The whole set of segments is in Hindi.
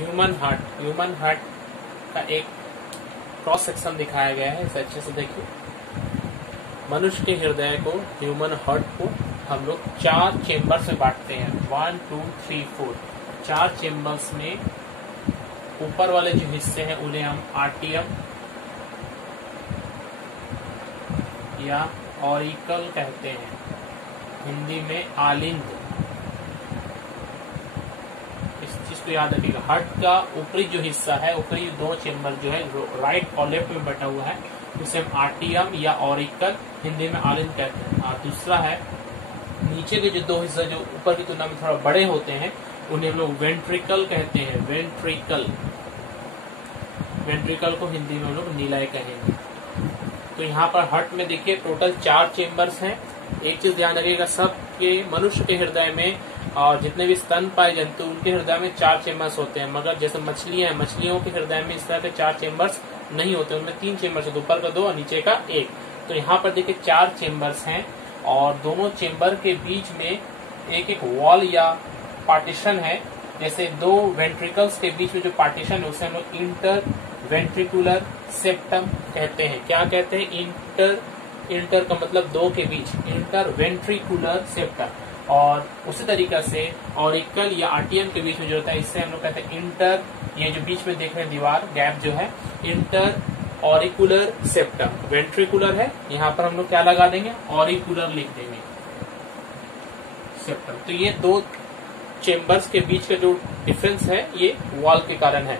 ह्यूमन हार्ट का एक क्रॉस सेक्शन दिखाया गया है। इसे अच्छे से देखिए। मनुष्य के हृदय को, ह्यूमन हार्ट को हम लोग 4 चेम्बर से बांटते हैं। 1 2 3 4 4 चेम्बर्स में ऊपर वाले जो हिस्से हैं उन्हें हम आर्टियम या ऑरिकल कहते हैं, हिंदी में आलिंद। इस चीज को याद रखिएगा। हार्ट का ऊपरी जो हिस्सा है, ऊपरी 2 चेम्बर जो है राइट और लेफ्ट में बटा हुआ है, उसे हम आर्टियम या ऑरिकल, हिंदी में आलिंद कहते हैं। और दूसरा है नीचे के जो 2 हिस्से जो ऊपर की तुलना में थोड़ा बड़े होते हैं उन्हें हम लोग वेंट्रिकल कहते हैं। वेंट्रिकल को हिंदी में हम लोग नीलय कहेंगे। तो यहाँ पर हार्ट में देखिए टोटल 4 चेम्बर्स हैं। एक चीज ध्यान रखिएगा, सबके मनुष्य के हृदय में और जितने भी स्तनपायी जंतु उनके हृदय में 4 चेम्बर्स होते हैं, मगर जैसे मछलियों के हृदय में इस तरह के 4 चेम्बर्स नहीं होते, उनमें 3 चेम्बर्स होते, ऊपर का 2 और नीचे का 1। तो यहाँ पर देखिए 4 चेम्बर्स हैं और दोनों चेम्बर के बीच में एक एक वॉल या पार्टीशन है। जैसे 2 वेंट्रिकल्स के बीच में जो पार्टीशन है उसे हम लोग इंटर वेंट्रिकुलर सेप्टम कहते हैं। क्या कहते हैं? इंटर का मतलब 2 के बीच, इंटर वेंट्रिकुलर सेप्टम। और उसी तरीका से ऑरिकल या आर्टियम के बीच में जो होता है इससे हम लोग कहते हैं इंटर, ये जो बीच में देख रहे हैं दीवार गैप जो है, इंटर ऑरिकुलर सेप्टम। वेंट्रिकुलर है, यहाँ पर हम लोग क्या लगा देंगे? ऑरिकुलर लिख देंगे सेप्टम। तो ये 2 चेम्बर्स के बीच का जो डिफरेंस है ये वॉल के कारण है।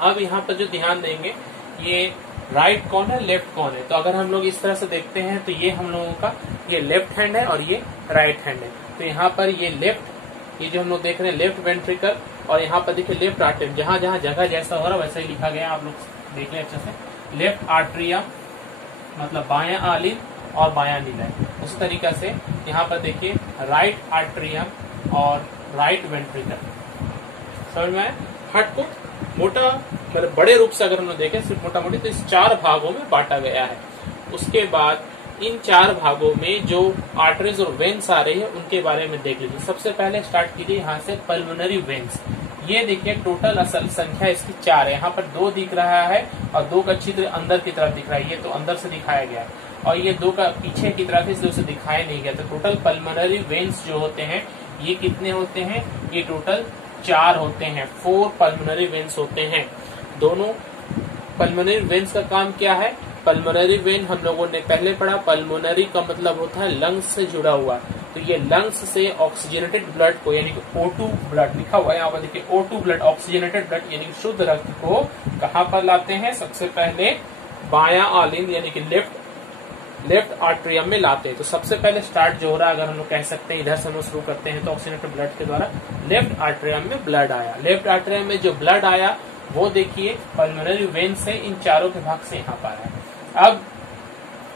अब यहाँ पर जो ध्यान देंगे, ये राइट कौन है, लेफ्ट कौन है। तो अगर हम लोग इस तरह से देखते हैं तो ये हम लोगों का ये लेफ्ट हैंड है और ये राइट हैंड है। तो यहाँ पर ये लेफ्ट, ये जो हम लोग देख रहे हैं लेफ्ट वेंट्रिकल, और यहाँ पर देखिए लेफ्ट आर्टियम, जहां जहां जगह जैसा हो रहा है वैसा ही लिखा गया, आप लोग देख लें अच्छे से। लेफ्ट आर्ट्रियम मतलब बायां आलिंद और बायां नीलय। उसी तरीका से यहाँ पर देखिए राइट आर्ट्रियम और राइट वेंट्रिकल। समझ में आया? हार्ट को मोटा मतलब बड़े रूप से अगर हम लोग देखें सिर्फ मोटा मोटी, तो इस 4 भागों में बांटा गया है। उसके बाद इन 4 भागों में जो आर्टरीज और वेन्स आ रही है उनके बारे में देख लीजिए। सबसे पहले स्टार्ट कीजिए यहाँ से पल्मोनरी वेन्स। ये देखिए टोटल असल संख्या इसकी 4 है। यहाँ पर 2 दिख रहा है और 2 का चित्र अंदर की तरफ दिख रहा है, ये तो अंदर से दिखाया गया है, और ये 2 का पीछे की तरफ इसलिए उसे दिखाया नहीं गया। तो टोटल पल्मोनरी वेन्स जो होते हैं ये कितने होते हैं? ये टोटल 4 होते हैं। 4 पल्मोनरी वेन्स होते हैं। दोनों पल्मोनरी वेन्स का काम क्या है? पल्मोनरी वेन हम लोगों ने पहले पढ़ा, पल्मोनरी का मतलब होता है लंग्स से जुड़ा हुआ। तो ये लंग्स से ऑक्सीजनेटेड ब्लड को, यानी कि O2 ब्लड लिखा हुआ है यहाँ पर देखिए, O2 ब्लड, ऑक्सीजनेटेड ब्लड यानी कि शुद्ध रक्त को कहाँ पर लाते हैं? सबसे पहले बायां आलिंद यानी कि लेफ्ट आर्ट्रियम में लाते हैं। तो सबसे पहले स्टार्ट जो हो रहा है, अगर हम लोग कह सकते हैं इधर से हम शुरू करते हैं, तो ऑक्सीजनेटेड ब्लड के द्वारा लेफ्ट आर्ट्रियम में ब्लड आया। लेफ्ट आर्ट्रियम में जो ब्लड आया वो देखिए पल्मोनरी वेन से इन 4 के भाग से यहाँ पर आया। अब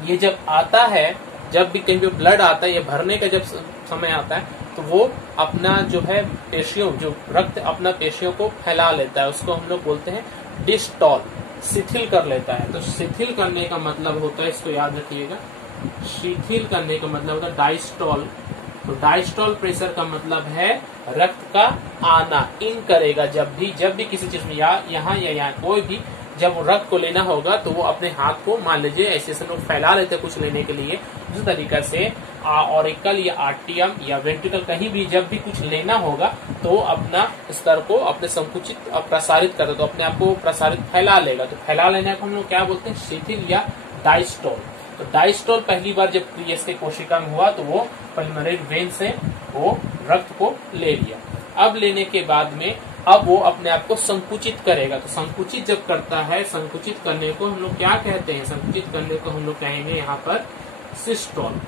ये जब आता है, जब भी कहीं पे ब्लड आता है, ये भरने का जब समय आता है तो वो अपना जो है पेशियों, जो रक्त अपना पेशियों को फैला लेता है, उसको हम लोग बोलते हैं डिस्टॉल, शिथिल कर लेता है। तो शिथिल करने का मतलब होता है, इसको याद रखिएगा, शिथिल करने का मतलब होता है डायस्टॉल। तो डायस्टॉल प्रेशर का मतलब है रक्त का आना, इन करेगा जब भी किसी चीज में या यहाँ कोई भी जब रक्त को लेना होगा तो वो अपने हाथ को, मान लीजिए ऐसे लोग फैला लेते हैं कुछ लेने के लिए, उस तरीका से ऑरिकल या आर्टियम या वेंट्रिकल कहीं भी जब भी कुछ लेना होगा तो अपना स्तर को अपने संकुचित प्रसारित करता, तो अपने आप को प्रसारित फैला लेगा। तो फैला लेने को हम लोग क्या बोलते हैं? शिथिल या डायस्टॉल। तो डायस्टॉल पहली बार जब प्रियस के कोशिका में हुआ तो वो पल्मोनरी वेन से वो रक्त को ले लिया। अब लेने के बाद में अब वो अपने आप को संकुचित करेगा। तो संकुचित जब करता है, संकुचित करने को हम लोग क्या कहते हैं? संकुचित करने को हम लोग कहेंगे यहाँ पर सिस्टोल।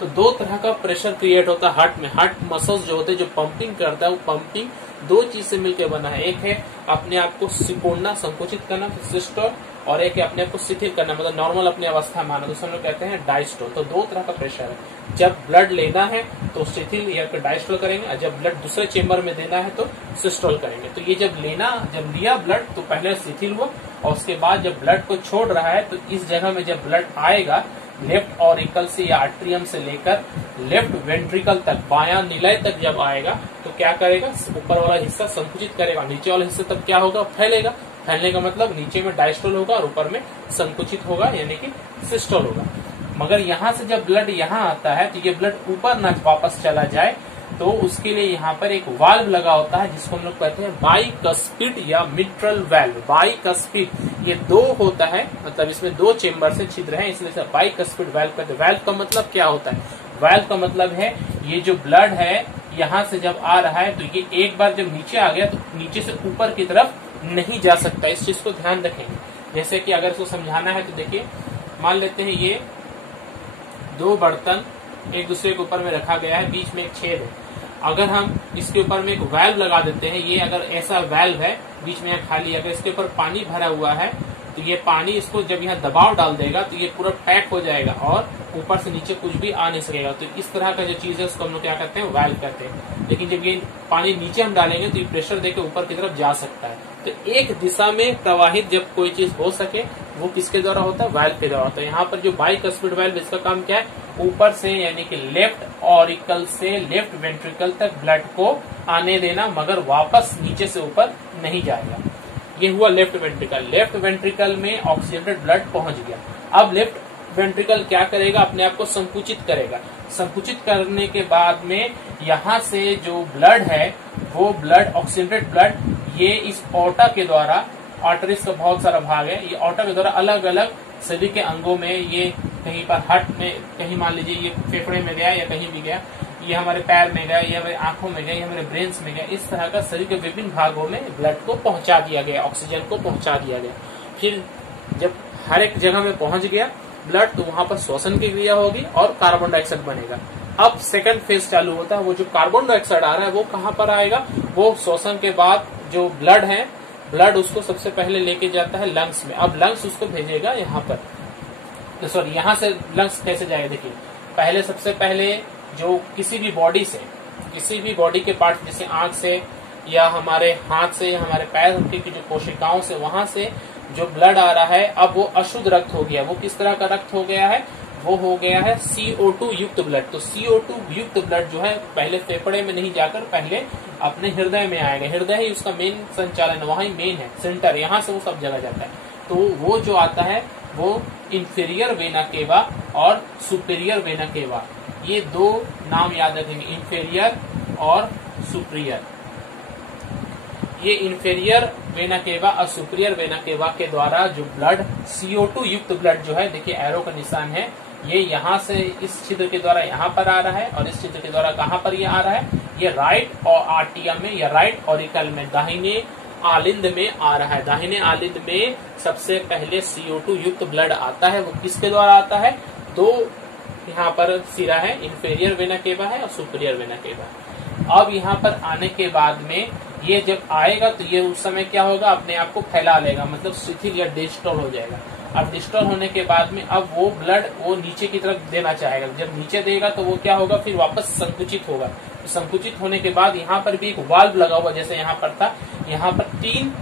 तो 2 तरह का प्रेशर क्रिएट होता है हार्ट में। हार्ट मसल्स जो होते हैं जो पंपिंग करता है, वो पंपिंग 2 चीज से मिलकर बना है। एक है अपने आप को सिकुड़ना, संकुचित करना, सिस्टोल, और एक है अपने आप को शिथिल करना, मतलब नॉर्मल अपनी अवस्था माना, तो हम लोग कहते हैं डायस्टोल। तो 2 तरह का प्रेशर है। जब ब्लड लेना है तो शिथिल या फिर डायस्टोल करेंगे, और जब ब्लड दूसरे चेम्बर में देना है तो सिस्टोल करेंगे। तो ये जब लिया ब्लड तो पहले शिथिल हुआ, और उसके बाद जब ब्लड को छोड़ रहा है तो इस जगह में जब ब्लड आएगा लेफ्ट ऑरिकल से या आर्ट्रियम से लेकर लेफ्ट वेंट्रिकल तक, बायां निलय तक जब आएगा तो क्या करेगा, ऊपर वाला हिस्सा संकुचित करेगा, नीचे वाला हिस्सा तब क्या होगा, फैलेगा। फैलने का मतलब नीचे में डायस्टोल होगा और ऊपर में संकुचित होगा यानी कि सिस्टोल होगा। मगर यहाँ से जब ब्लड यहाँ आता है तो ये ब्लड ऊपर न वापस चला जाए तो उसके लिए यहाँ पर एक वाल्व लगा होता है जिसको हम लोग कहते हैं बाइकस्पिड या मिट्रल वाल्व। बाइकस्पिड ये दो होता है, मतलब इसमें दो चेम्बर से छिद्र हैं, इसलिए बाइकस्पिड वाल्व कहते हैं। वाल्व का मतलब क्या होता है, वाल्व का मतलब है ये जो ब्लड है यहाँ से जब आ रहा है तो ये एक बार जब नीचे आ गया तो नीचे से ऊपर की तरफ नहीं जा सकता। इस चीज को ध्यान रखेंगे। जैसे कि अगर इसको समझाना है तो देखिए, मान लेते हैं ये दो बर्तन एक दूसरे के ऊपर में रखा गया है, बीच में एक छेद है। अगर हम इसके ऊपर में एक वाल्व लगा देते हैं, ये अगर ऐसा वाल्व है बीच में खाली, अगर इसके ऊपर पानी भरा हुआ है तो ये पानी इसको जब यहाँ दबाव डाल देगा तो ये पूरा पैक हो जाएगा और ऊपर से नीचे कुछ भी आ नहीं सकेगा। तो इस तरह का जो चीज है उसको हम लोग क्या कहते हैं, वाल्व कहते हैं। लेकिन जब ये पानी नीचे हम डालेंगे तो ये प्रेशर देकर ऊपर की तरफ जा सकता है। तो एक दिशा में प्रवाहित जब कोई चीज हो सके वो किसके द्वारा होता है, वाल्व के द्वारा होता है। यहाँ पर जो बाइकस्पिड वाल्व, इसका काम क्या है, ऊपर से यानी कि लेफ्ट ऑरिकल से लेफ्ट वेंट्रिकल तक ब्लड को आने देना, मगर वापस नीचे से ऊपर नहीं जाएगा। ये हुआ लेफ्ट वेंट्रिकल। लेफ्ट वेंट्रिकल में ऑक्सीजनेटेड ब्लड पहुंच गया। अब लेफ्ट वेंट्रिकल क्या करेगा, अपने आप को संकुचित करेगा। संकुचित करने के बाद में यहाँ से जो ब्लड है वो ब्लड, ऑक्सीजनेटेड ब्लड, ये इस ऑर्टा के द्वारा, आर्टरीज का बहुत सारा भाग है, ये ऑर्टा के द्वारा अलग अलग शरीर के अंगों में, ये कहीं पर हार्ट में, कहीं मान लीजिए ये फेफड़े में गया या कहीं भी गया, ये हमारे पैर में गया, ये हमारे आंखों में गया, ये हमारे ब्रेन्स में गया, इस तरह का शरीर के विभिन्न भागों में ब्लड को पहुंचा दिया गया, ऑक्सीजन को पहुंचा दिया गया। फिर जब हर एक जगह में पहुंच गया ब्लड तो वहां पर श्वसन की क्रिया होगी और कार्बन डाइऑक्साइड बनेगा। अब सेकंड फेज चालू होता है। वो जो कार्बन डाइऑक्साइड आ रहा है वो कहाँ पर आएगा, वो श्वसन के बाद जो ब्लड है, ब्लड उसको सबसे पहले लेके जाता है लंग्स में। अब लंग्स उसको भेजेगा यहाँ पर, तो सॉरी यहाँ से लंग्स कैसे जाएगा, देखिए पहले सबसे पहले जो किसी भी बॉडी से, किसी भी बॉडी के पार्ट जैसे आंख से या हमारे हाथ से या हमारे पैर की जो कोशिकाओं से, वहां से जो ब्लड आ रहा है अब वो अशुद्ध रक्त हो गया। वो किस तरह का रक्त हो गया है, वो हो गया है CO2 युक्त ब्लड। तो CO2 युक्त ब्लड जो है पहले फेफड़े में नहीं जाकर पहले अपने हृदय में आएगा। हृदय ही उसका मेन संचालन, वहाँ ही मेन है सेंटर, यहाँ से वो सब जगह जाता है। तो वो जो आता है वो इंफीरियर वेना केवा और सुपीरियर वेना केवा, ये दो नाम याद रखेंगे, इंफीरियर और सुपीरियर। ये इंफीरियर वेना केवा और सुपीरियर वेना केवा के द्वारा जो ब्लड, CO2 युक्त ब्लड जो है, देखिए एरो का निशान है, ये यहाँ से इस छिद्र के द्वारा यहाँ पर आ रहा है और इस छिद्र के द्वारा कहाँ पर ये आ रहा है, ये राइट और आर्टियम में या राइट ऑरिकल में, दाहिने आलिंद में आ रहा है। दाहिने आलिंद में सबसे पहले CO2 युक्त ब्लड आता है। वो किसके द्वारा आता है, दो यहाँ पर सिरा है, इंफीरियर वेना केवा है और सुपीरियर वेना केवा। अब यहाँ पर आने के बाद में ये जब आएगा तो ये उस समय क्या होगा, अपने आप को फैला लेगा, मतलब शिथिल या डिस्टॉल हो जाएगा। अब डिस्टॉल होने के बाद में अब वो ब्लड वो नीचे की तरफ देना चाहेगा। जब नीचे देगा तो वो क्या होगा, फिर वापस संकुचित होगा। तो संकुचित होने के बाद यहाँ पर भी एक वाल्व लगा हुआ, जैसे यहाँ पर था, यहाँ पर 3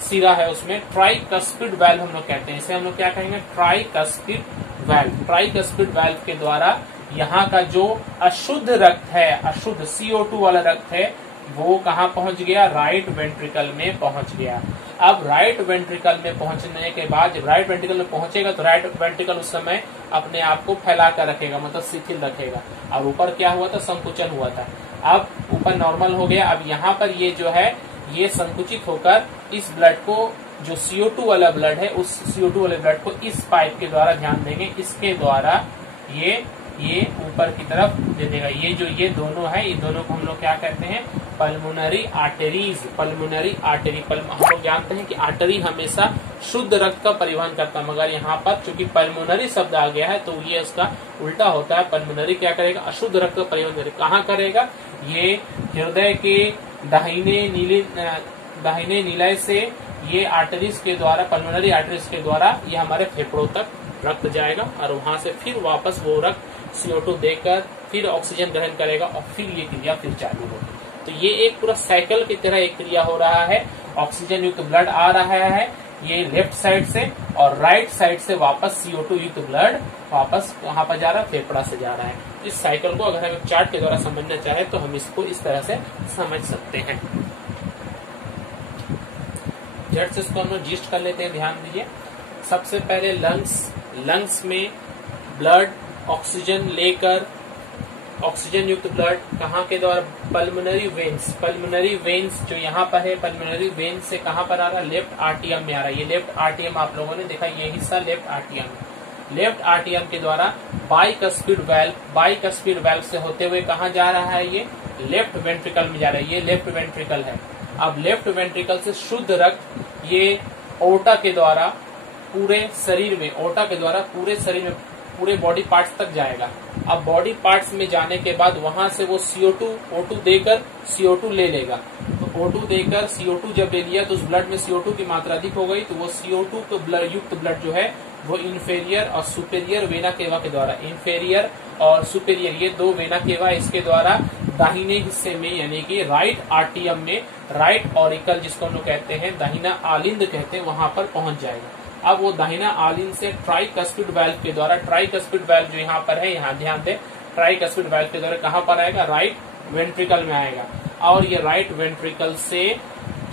सिरा है, उसमें ट्राइकस्पिड वाल्व हम लोग कहते हैं। इसे हम लोग क्या कहेंगे, ट्राइकस्पिड वाल्व। ट्राइकस्पिड वाल्व के द्वारा यहाँ का जो अशुद्ध रक्त है, अशुद्ध CO2 वाला रक्त है, वो कहाँ पहुंच गया, राइट वेंट्रिकल में पहुंच गया। अब राइट वेंट्रिकल में पहुंचने के बाद जब राइट वेंट्रिकल में पहुंचेगा तो राइट वेंट्रिकल उस समय अपने आप को फैला कर रखेगा, मतलब शिथिल रखेगा। और ऊपर क्या हुआ था, संकुचन हुआ था। अब ऊपर नॉर्मल हो गया। अब यहाँ पर ये जो है ये संकुचित होकर इस ब्लड को, जो CO2 वाला ब्लड है, उस CO2 वाले ब्लड को इस पाइप के द्वारा, ध्यान देंगे, इसके द्वारा ये ऊपर की तरफ दे देगा। ये जो ये दोनों है, ये दोनों को हम लोग क्या कहते हैं, पल्मोनरी आर्टरीज। पल्मोनरी आर्टरी, हम लोग जानते हैं कि आर्टरी हमेशा शुद्ध रक्त का परिवहन करता है, मगर यहाँ पर चूंकि पल्मोनरी शब्द आ गया है तो ये उसका उल्टा होता है। पल्मोनरी क्या करेगा, अशुद्ध रक्त का परिवहन करेगा। कहाँ करेगा, ये हृदय के दाहिने निलय से ये आर्टरीज के द्वारा, पल्मोनरी आर्टरीज के द्वारा ये हमारे फेफड़ों तक रक्त जाएगा और वहां से फिर वापस वो रक्त CO2 देकर फिर ऑक्सीजन ग्रहण करेगा और फिर ये क्रिया फिर चालू होगी। तो ये एक पूरा साइकिल की तरह एक क्रिया हो रहा है। ऑक्सीजन युक्त ब्लड आ रहा है, ये लेफ्ट साइड से, और राइट साइड से वापस CO2 युक्त ब्लड वापस कहाँ पर जा रहा है, फेफड़ा से जा रहा है। इस साइकिल को अगर हम चार्ट के द्वारा समझना चाहे तो हम इसको इस तरह से समझ सकते हैं। झट से इसको हम लोग जिस्ट कर लेते हैं, ध्यान दीजिए। सबसे पहले लंग्स में ब्लड ऑक्सीजन लेकर, ऑक्सीजन युक्त ब्लड कहाँ के द्वारा, पल्मोनरी वेन्स जो यहाँ पर है, पल्मोनरी वेन्स से कहाँ पर आ रहा है, लेफ्ट आर्टियम में आ रहा है। ये लेफ्ट आर्टियम आप लोगों ने देखा, ये हिस्सा लेफ्ट आर्टियम के द्वारा बाइकस्पिड वाल्व से होते हुए कहाँ जा रहा है, ये लेफ्ट वेंट्रिकल में जा रहा है। ये लेफ्ट वेंट्रिकल है। अब लेफ्ट वेंट्रिकल से शुद्ध रक्त ये ओर्टा के द्वारा पूरे शरीर में पूरे बॉडी पार्ट्स तक जाएगा। अब बॉडी पार्ट्स में जाने के बाद वहां से वो O2 देकर CO2 ले लेगा। तो O2 देकर CO2 जब ले लिया तो उस ब्लड में CO2 की मात्रा अधिक हो गई, तो वो CO2 को युक्त ब्लड जो है वो इंफेरियर और सुपेरियर वेना केवा के द्वारा, इंफेरियर और सुपेरियर ये दो वेना केवा, इसके द्वारा दाहिने हिस्से में यानी कि राइट आर्टियम में, राइट ऑरिकल जिसको हम लोग कहते हैं, दाहिना आलिंद कहते हैं, वहां पर पहुंच जाएगा। अब वो दाहिना आलिंद से ट्राइकस्पिड वाल्व के द्वारा, ट्राइकस्पिड वाल्व जो यहाँ पर है, यहाँ ध्यान दें, ट्राइकस्पिड वाल्व के द्वारा कहाँ पर आएगा, राइट वेंट्रिकल में आएगा। और ये राइट वेंट्रिकल से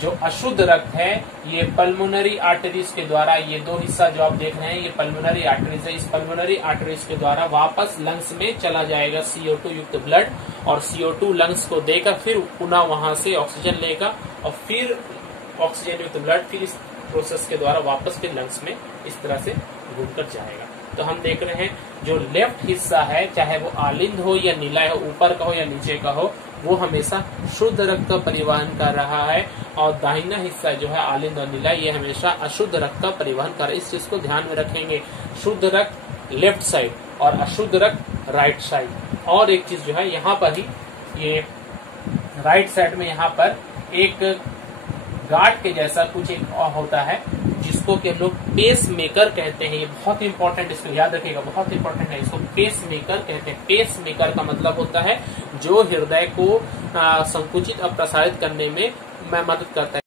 जो अशुद्ध रक्त है ये पल्मोनरी आर्टरीज के द्वारा, ये दो हिस्सा जो आप देख रहे हैं ये पल्मोनरी आर्टरीज है, इस पल्मोनरी आर्टरीज के द्वारा वापस लंग्स में चला जाएगा CO2 युक्त ब्लड, और CO2 लंग्स को देकर फिर पुनः वहां से ऑक्सीजन लेगा, और फिर ऑक्सीजन युक्त ब्लड फिर इस प्रोसेस के द्वारा वापस फिर लंग्स में इस तरह से घूमकर जाएगा। तो हम देख रहे हैं जो लेफ्ट हिस्सा है, चाहे वो आलिंद हो या नीला हो, ऊपर का हो या नीचे का हो, वो हमेशा शुद्ध रक्त का परिवहन कर रहा है, और दाहिना हिस्सा जो है आलिंद और नीला, ये हमेशा अशुद्ध रक्त का परिवहन कर रहा है। इस चीज को ध्यान में रखेंगे, शुद्ध रक्त लेफ्ट साइड और अशुद्ध रक्त राइट साइड। और एक चीज जो है यहाँ पर ही ये राइट साइड में यहाँ पर एक गार्ड के जैसा कुछ एक होता है जिसको कि हम लोग पेस मेकर कहते हैं। ये बहुत इंपॉर्टेंट, इसको याद रखिएगा, बहुत इंपॉर्टेंट है। इसको पेस मेकर कहते हैं। पेस मेकर का मतलब होता है जो हृदय को संकुचित और प्रसारित करने में मदद करता है।